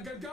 a quelqu'un?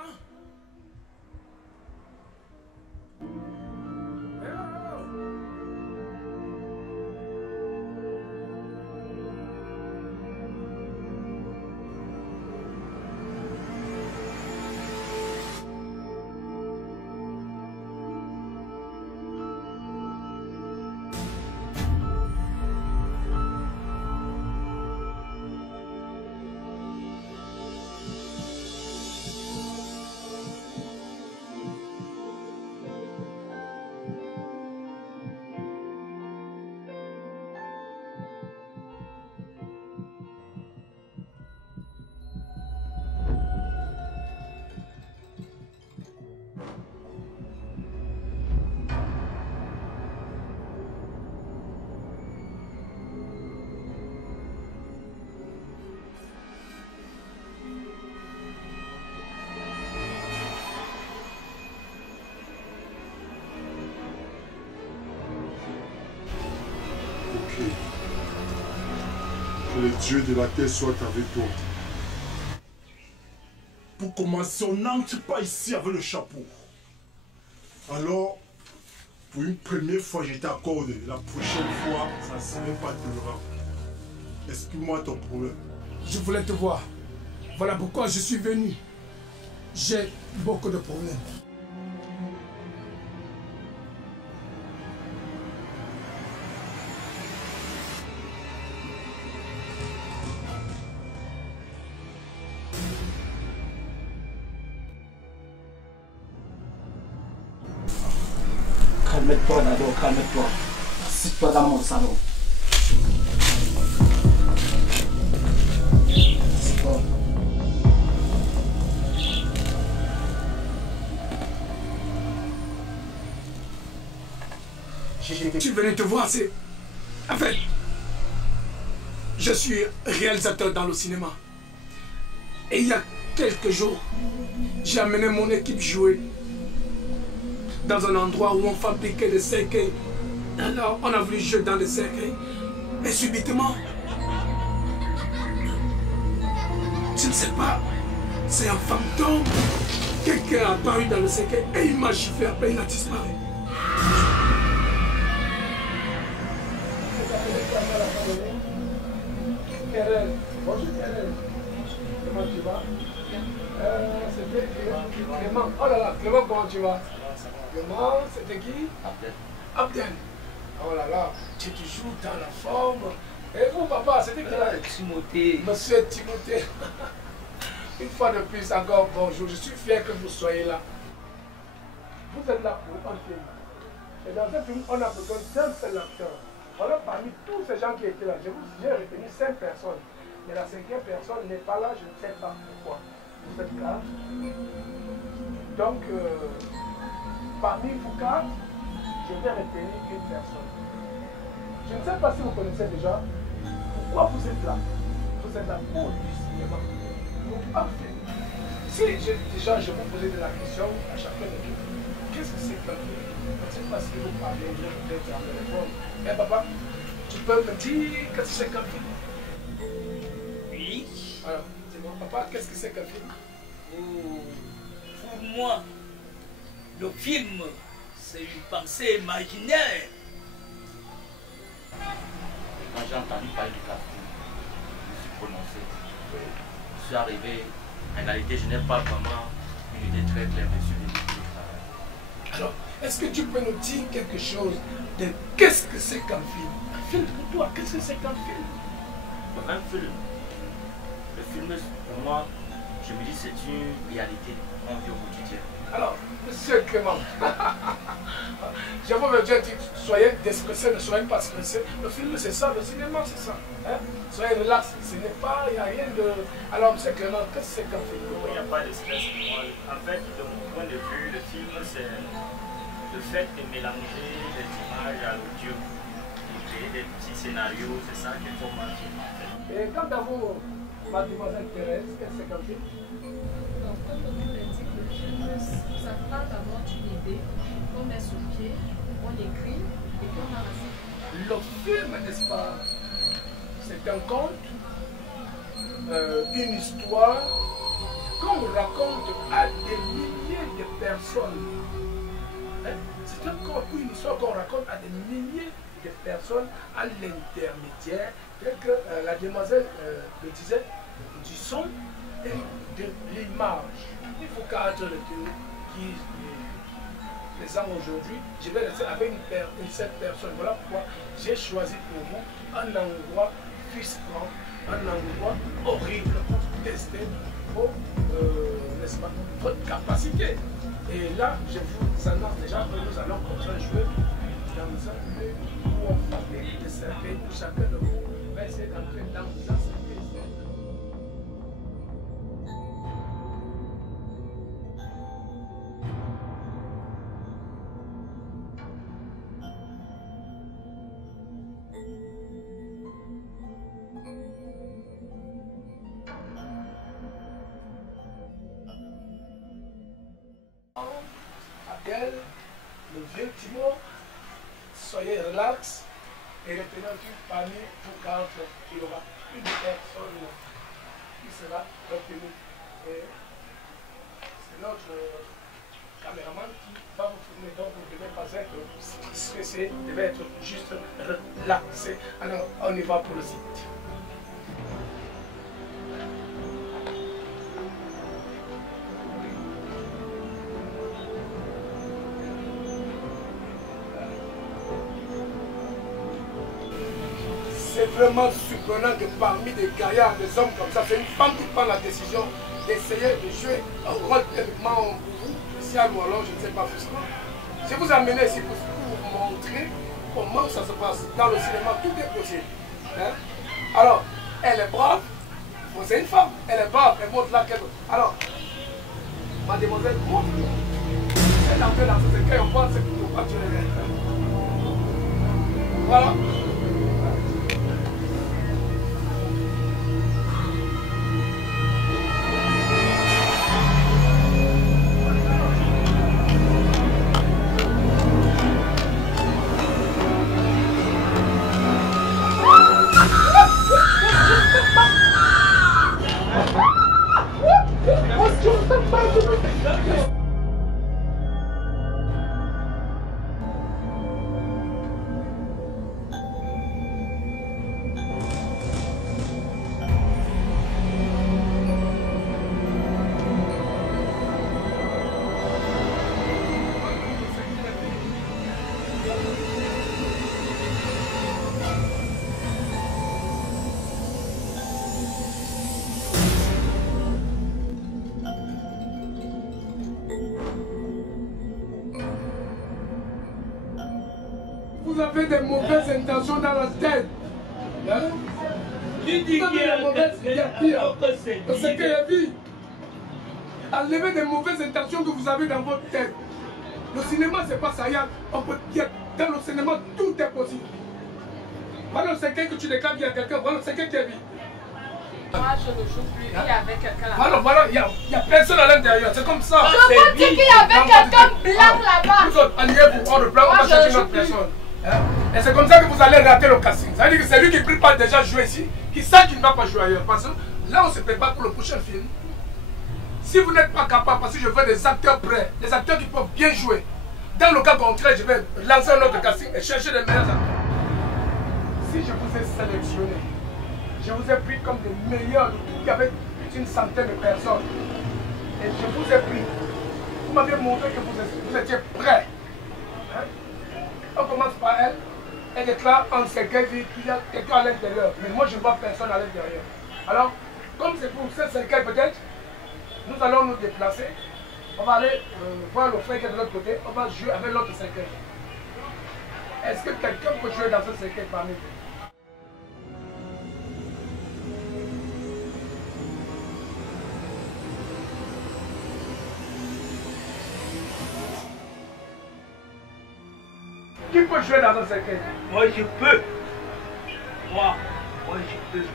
Que le Dieu de la terre soit avec toi. Pour commencer, on n'entre pas ici avec le chapeau. Alors, pour une première fois, je t'accorde. La prochaine fois, ça ne serait pas tolérable. Explique-moi ton problème. Je voulais te voir. Voilà pourquoi je suis venu. J'ai beaucoup de problèmes. Calme-toi d'abord, calme-toi. Assieds-toi dans mon salon. Assieds-toi. Je suis venu te voir, c'est... En fait, je suis réalisateur dans le cinéma. Et il y a quelques jours, j'ai amené mon équipe jouer dans un endroit où on fabriquait des cercueils. Alors, on a voulu jouer dans des cercueils. Et subitement, je ne sais pas, c'est un fantôme. Quelqu'un a apparu dans le cercueil et il m'a giflé, après il a disparu. Bonjour Thérèse. Comment tu vas? C'était Clément. Oh là là, Clément, comment tu vas? Clément, c'était qui? Abdel. Abdel. Oh là là, tu es toujours dans la forme. Et vous, papa, c'était qui là? Timothée. Monsieur Timothée. Une fois de plus, encore bonjour. Je suis fier que vous soyez là. Vous êtes là pour un film. Et dans ce film, on a besoin d'un seul acteur. Alors, parmi tous ces gens qui étaient là, j'ai retenu 5 personnes. Mais la 5e personne n'est pas là, je ne sais pas pourquoi. Vous êtes là. Donc, parmi vous 4, je vais retenir une personne. Je ne sais pas si vous connaissez déjà pourquoi vous êtes là. Vous êtes là pour du cinéma. Donc, parfait. Si déjà je vous posais de la question à chacun de vous, qu'est-ce que c'est qu'un film? Je ne sais pas si vous parlez peut-être en téléphone. Eh papa, tu peux me dire qu'est-ce que c'est qu'un film? Oui. Alors, dis-moi, papa, qu'est-ce que c'est qu'un film? Pour moi, le film, c'est une pensée imaginaire. Quand j'ai entendu parler du casting, je me suis prononcé. Je suis arrivé. En réalité, je n'ai pas vraiment une idée très claire sur les métiers du travail. Alors, est-ce que tu peux nous dire quelque chose de qu'est-ce que c'est qu'un film? Un film pour toi, qu'est-ce que c'est qu'un film? Un film. Le film, pour moi, je me dis c'est une réalité qu'on vit au quotidien. Alors, monsieur Clément, je vous veux dire, soyez déstressé, ne soyez pas stressé. Le film, c'est ça, le cinéma, c'est ça. Hein? Soyez relax, ce n'est pas, il n'y a rien de... Alors, monsieur Clément, qu'est-ce que c'est qu'un film? Il n'y a pas de stress pour moi. En fait, de mon point de vue, le film, c'est le fait de mélanger les images à l'audio et créer des petits scénarios, c'est ça qui forme un film, en fait. Et quant à vous, mademoiselle Thérèse, qu'est-ce que c'est qu'un film? Donc, comme on l'a dit, le film, ça part d'abord d'une idée qu'on met sur pied, on écrit et qu'on a lancé. Le film, n'est-ce pas? C'est un conte, une histoire qu'on raconte à des milliers de personnes. Hein? C'est encore une histoire qu'on raconte à des milliers de personnes à l'intermédiaire, tel que la demoiselle le disait, du son et de l'image. Il faut qu'être le qui les âmes aujourd'hui, je vais rester avec une seule personne. Voilà pourquoi j'ai choisi pour vous un endroit frustrant, un endroit horrible pour tester n'est-ce pas, votre capacité. Et là, je vous annonce déjà que nous allons continuer à jouer dans un lieu où on fabrique des cercueils où chacun de vous va essayer d'entrer dans un cercueil. Le vieux Timon, soyez relax et retenez une famille pour quand il y aura une personne qui sera retenue. Et c'est notre caméraman qui va vous filmer, donc vous ne devez pas être stressé, vous devez être juste relaxé. Alors on y va pour le site. C'est vraiment surprenant que parmi des gaillards, des hommes comme ça, c'est une femme qui prend la décision d'essayer de jouer un rôle tellement spécial ou alors je ne sais pas frustrant. Je vous amène ici pour vous montrer comment ça se passe. Dans le cinéma, tout est possible. Hein? Alors, elle est brave, c'est une femme, elle est brave, elle montre là quelque chose. Alors, mademoiselle, montre. Elle a fait dans ce secret, on pense que tu ne peux pas tuer les gens. Voilà. Vous avez des mauvaises intentions dans la tête. Hein? Qui dit qu'il y a pire? Le secret est vie. Enlevez des mauvaises intentions que vous avez dans votre tête. Le cinéma, c'est pas ça. On peut dire, dans le cinéma, tout est possible. Voilà le secret que tu déclares à quelqu'un. Voilà le secret qui est vie. Moi, je ne joue plus. Il y avait quelqu'un là-bas. Voilà, il n'y a personne à l'intérieur. C'est comme ça. Je vous dis qu'il y avait quelqu'un blanc là-bas. Vous autres, alliez pour ordre blanc, on va chercher une autre personne. Hein? Et c'est comme ça que vous allez rater le casting. Ça veut dire que c'est lui qui ne peut pas déjà jouer ici, qui sait qu'il ne va pas jouer ailleurs. Parce que là, on se prépare pour le prochain film. Si vous n'êtes pas capable, parce que je veux des acteurs prêts, des acteurs qui peuvent bien jouer. Dans le cas contraire, je vais lancer un autre casting et chercher les meilleurs acteurs. Si je vous ai sélectionné, je vous ai pris comme les meilleurs de tout. Il y avait une centaine de personnes. Et je vous ai pris. Vous m'avez montré que vous étiez prêts. Hein? On commence par elle. Elle déclare en secret qu'il y a quelqu'un à l'intérieur. Mais moi, je ne vois personne à l'intérieur. Alors, comme c'est pour ce secret peut-être, nous allons nous déplacer. On va aller voir le frère qui est de l'autre côté. On va jouer avec l'autre secret. Est-ce que quelqu'un peut jouer dans ce secret parmi vous? Qui peut jouer dans un secret? Moi, je peux. Moi, je peux.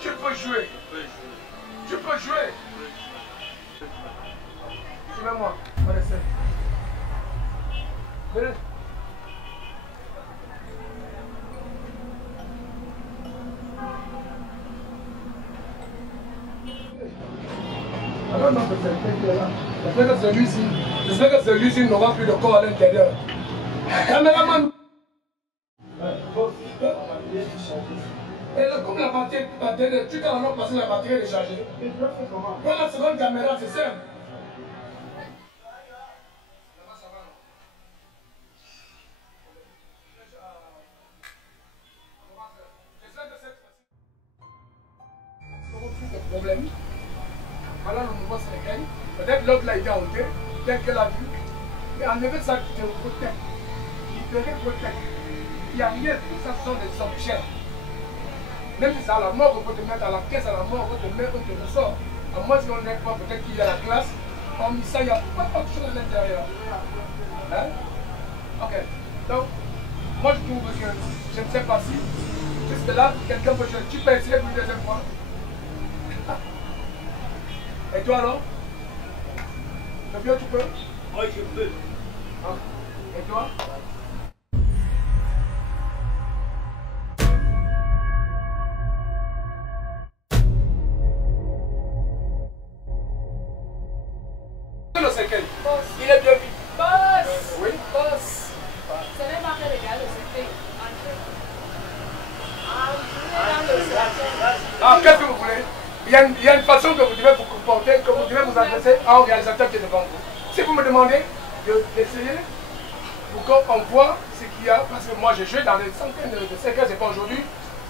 Tu peux jouer. Tu peux jouer. Suivez-moi. On essaie. Venez. J'espère que celui-ci n'aura plus de corps à l'intérieur. Caméraman. Et comme la batterie, tu t'en as passé la batterie déchargée. Prends la seconde caméra, c'est simple. Problème. Voilà le mouvement sénégalais. Peut-être l'autre là il a ôté, peut-être qu'elle a vu. Mais enlever ça qui te protège. Libérer protège. Il n'y a rien, tout ça ce sont des objets. Même si c'est à la mort, on peut te mettre à la caisse, à la mort, on peut te mettre, on te ressort. À moins si on n'est pas, peut-être qu'il y a la classe. Parmi ça, il n'y a pas de chose à l'intérieur. Hein? Ok. Donc, moi je trouve que je ne sais pas si, jusque là, quelqu'un peut jouer. Tu peux essayer pour une deuxième fois. Et toi alors? Bien tu peux? Oui, je peux. Ah. Et toi? Le séquel. Il est bien vite. Boss! Oui? Boss! Ce n'est pas que les gars, c'était André. Ah, qu'est-ce que vous voulez? Il y a une façon que vous devez vous comporter, que vous devez vous adresser à un réalisateur qui est devant vous. Si vous me demandez d'essayer pour qu'on voit ce qu'il y a, parce que moi j'ai joué dans des centaines de séquelles, c'est pas aujourd'hui,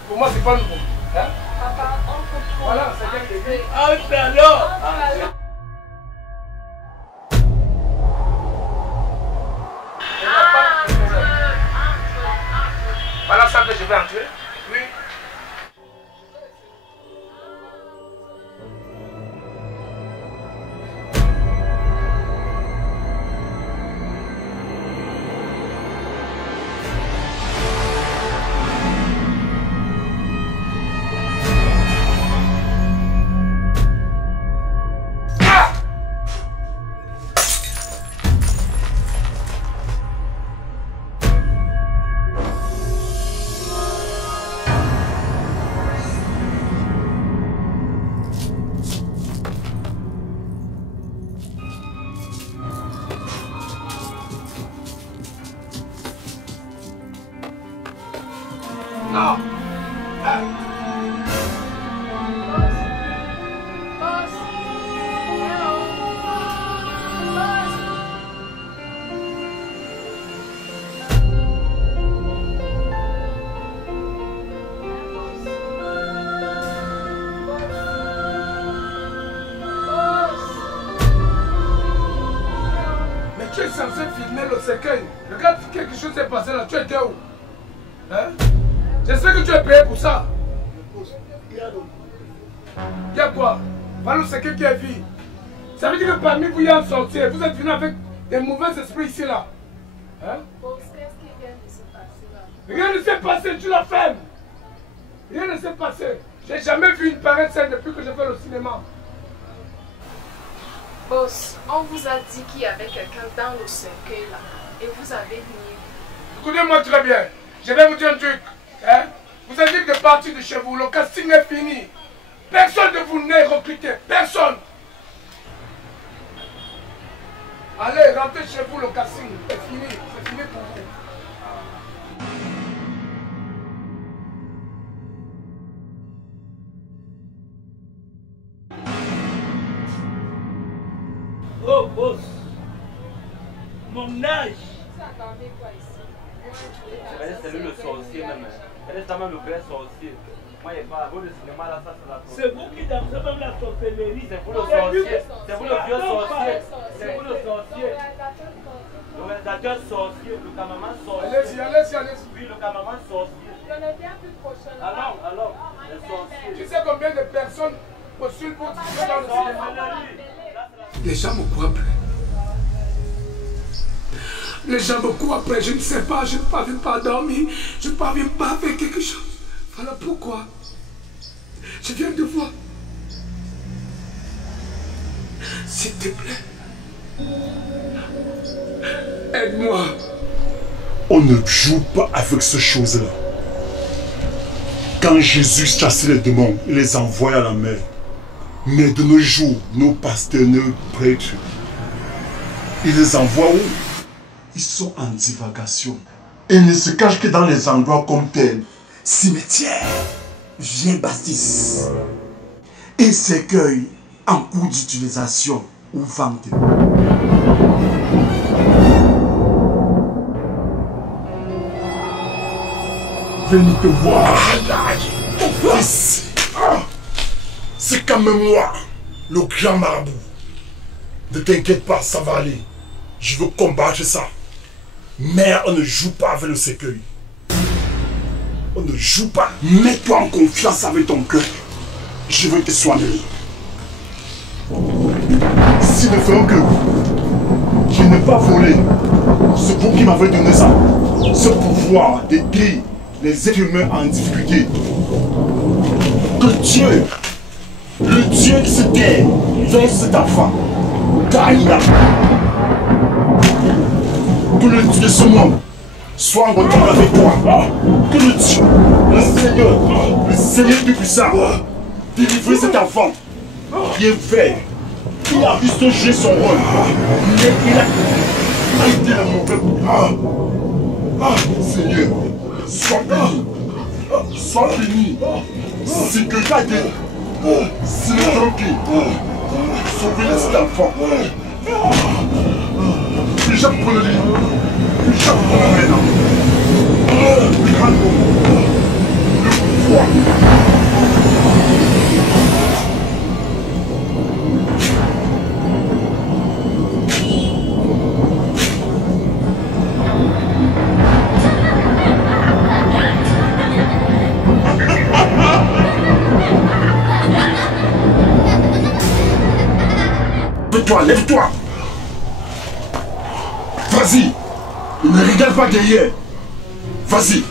pour moi c'est pas nouveau. Hein? Papa, on comprend. Voilà, c'est bien que Ah oui, mais alors voilà ça que je vais entrer. Oui. Non. Boss! Hello! Boss! Mais tu es censé filmer le séquel. Regarde quelque chose s'est passé là. Tu étais où? Hein? J'espère que tu es payé pour ça. Il y a quoi? Voilà le séquel qui est vie. Ça veut dire que parmi vous, il y a un sorcier. Vous êtes venu avec des mauvais esprits ici là. Hein? Boss, qu'est-ce qui vient de se passer là? Rien ne s'est passé, tu la fermes. Rien ne s'est passé. J'ai jamais vu une pareille scène depuis que je fais le cinéma. Boss, on vous a dit qu'il y avait quelqu'un dans le cercueil là. Et vous avez nié. Écoutez-moi très bien. Je vais vous dire un truc. Hein? Vous êtes libre de partir de chez vous. Le casting est fini. Personne de vous n'est recruté. Personne. Allez, rentrez chez vous. Le casting est fini. C'est fini pour vous. Oh, boss! Mon âge! Vous attendez quoi ici? C'est lui le sorcier même. Elle est quand même le vrai sorcier. Moi, il n'y a pas le cinéma là, ça c'est la sorcière. C'est vous qui dansez même la sorcellerie. C'est vous le sorcier. C'est vous le vieux sorcier. C'est vous le sorcier. Le réalisateur sorcier, le cameraman sorcier. Allez-y, allez-y, allez-y. Oui, le cameraman sorcier. Je ne viens plus prochainement. Alors, le sorcier. Tu sais combien de personnes postulent pour jouer dans le cinéma? Les gens me courent après. Les gens me courent après, je ne sais pas, je ne parviens pas à dormir, je ne parviens pas à faire quelque chose. Voilà pourquoi je viens de voir. S'il te plaît, aide-moi. On ne joue pas avec ces choses-là. Quand Jésus chassait les démons, il les envoyait à la mer. Mais de nos jours, nos pasteurs, nos prêtres Ils les envoient où? Ils sont en divagation. Et ne se cachent que dans les endroits comme tels. Cimetière, vieille bâtisse et cercueil en cours d'utilisation ou vente. Venez te voir. Ton fils. C'est quand même moi, le grand marabout. Ne t'inquiète pas, ça va aller. Je veux combattre ça. Mais on ne joue pas avec le cercueil. On ne joue pas. Mets-toi en confiance avec ton cœur. Je veux te soigner. Si ne faisons que je n'ai pas volé, c'est vous qui m'avez donné ça. Ce pouvoir d'aider les êtres humains en difficulté. Que Dieu, le Dieu qui se tait vers cet enfant, Taïla, que le Dieu de ce monde soit en retour avec toi. Que le Dieu, le Seigneur Tout-Puissant, délivre cet enfant qui est vert, qui a juste joué son rôle, mais il a été le mauvais. Seigneur, sois béni. Sois béni. C'est que regardez, c'est le tranquille. Sauvez cet enfant. Que j'apprends le lit. Que j'apprends le maintenant. Le grand homme. Le pouvoir. Lève-toi, lève-toi. Vas-y. Ne regarde pas derrière. Vas-y.